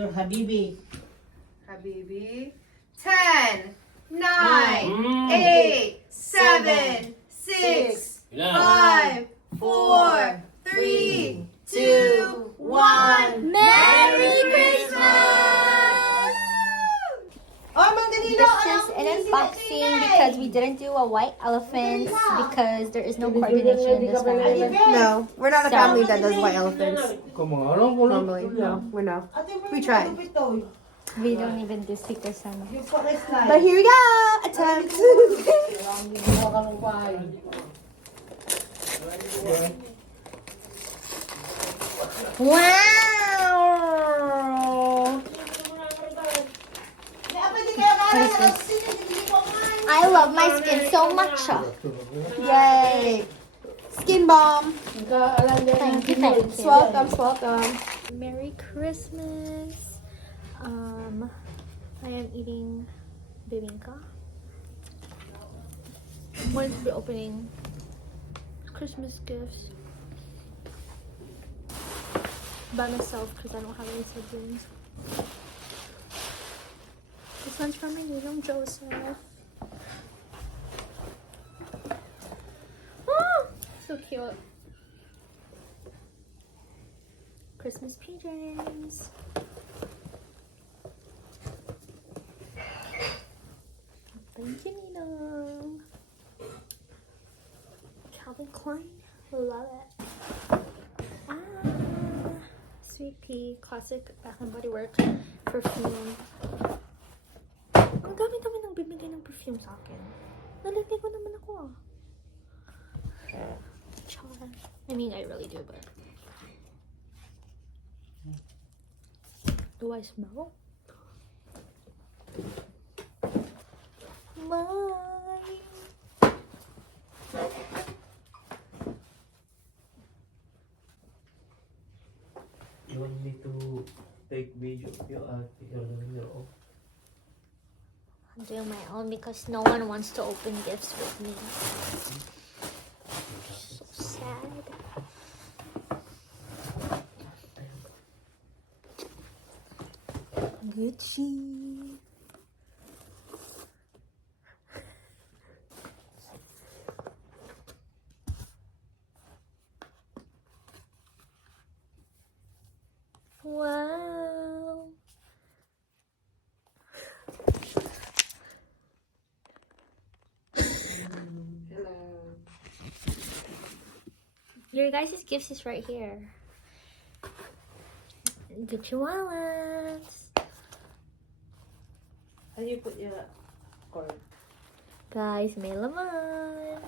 your Habibi. Habibi. 10, 9, 8, 7, 6, 5, 4, 3, 2, 1. Merry Christmas! Oh, Mang Danilo! This is an unboxing because we didn't do a white elephant because there is no coordination in this family. No, we're not a So- family that does white elephants. Normally, no, we're no. We tried. We don't even do secret Santa. But here we go! Attempt! Wow! What is this? I love my skin so much. Yay! Skin balm. Thank you, thank you. Welcome. Merry Christmas. I am eating bibingka. I'm going to be opening Christmas gifts by myself because I don't have any siblings. This one's from my little Joseph. Oh, so cute. Christmas pigeons. Thank you, Nina. Calvin Klein. Love it. Sweet Pea Classic Bath and Body Works perfume. Ang dami-dami nang bibigay ng perfume sa akin. Nalagay ko naman ako. Char. I mean, I really do, but... Do I smell? Mine. You want me to take video of your own? I'm doing my own because no one wants to open gifts with me. So sad. Gucci. Wow. Your guys' gifts is right here. Gucci wallets. How do you put your cord? Guys, may laman.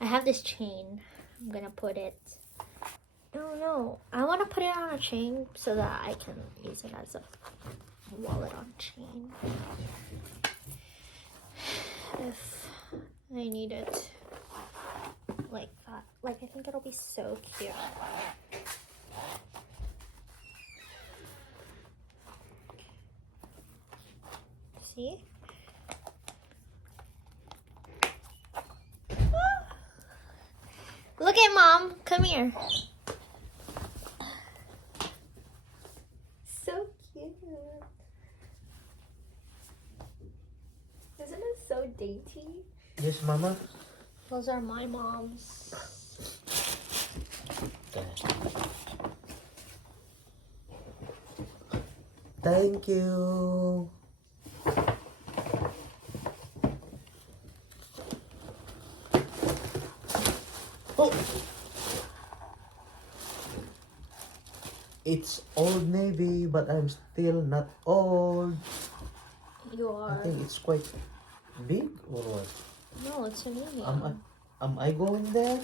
I have this chain. I'm gonna put it. Oh no. I want to put it on a chain so that I can use it as a wallet on chain. If I need it like that. Like, I think it'll be so cute. See? Look at Mom. Come here. So cute. Isn't it so dainty? Yes, Mama. Those are my mom's. Thank you. Oh, it's Old Navy, but I'm still not old. You I are. think it's quite big or what? No, it's a medium. Am I going there?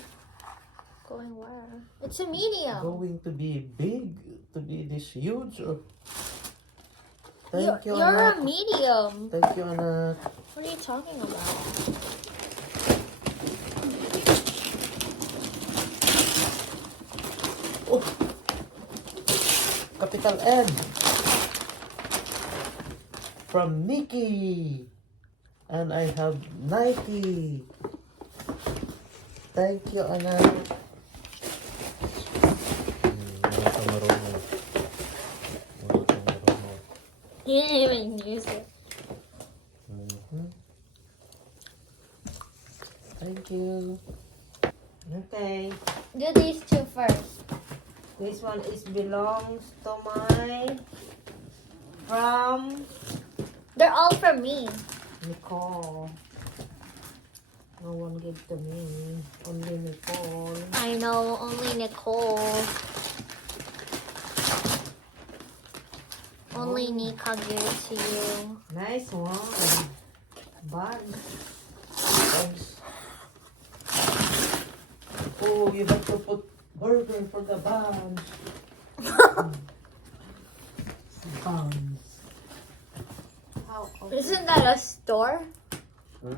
Going where? It's a medium. Going to be big, to be this huge? Or... You're Thank you, a Anak. medium. Thank you, Anak. What are you talking about? Oh, capital N. From Nikki. And I have Nike. Thank you, Anak. Wala ka marunong You didn't even use it. Thank you. Okay. Do these two first. This one is belongs to my from They're all for me. Nicole. No one gave to me. Only Nicole. I know, only Nicole. Only Nika gave it to you. Nice one. Buns. Thanks. Oh, you have to put burger for the buns. Buns. How Isn't that a store? Huh?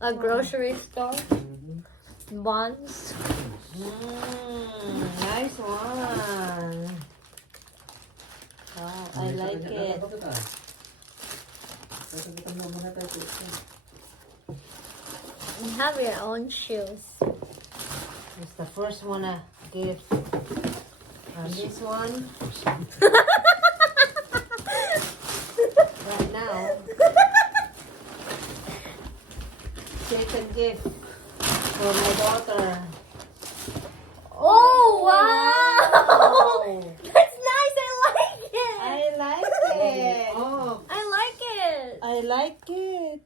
A grocery store? Mm-hmm. Buns. Nice one. Wow, I like it. You have your own shoes. It's the first one I give. This one. Right now. Second gift for my daughter. Oh, wow! That's nice. I like it. I like it. Oh, I like it. I like it.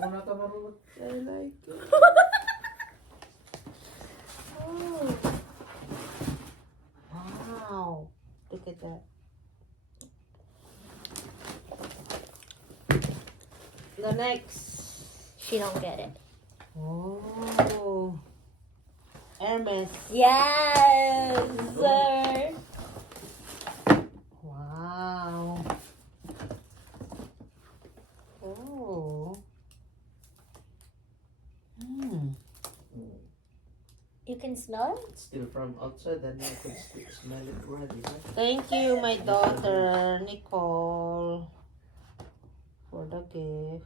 muna ka marunot. I like it. Oh. Wow. Look at that. The next. She don't get it. Oh. Hermes. Yes, sir. Wow. Oh. You can smell it? It's still from outside, and you can still smell it already. Right? Thank you, my daughter, Nicole, for the gift.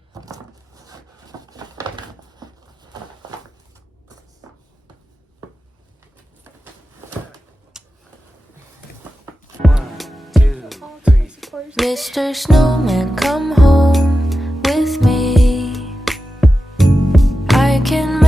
Mr. Snowman, come home with me. I can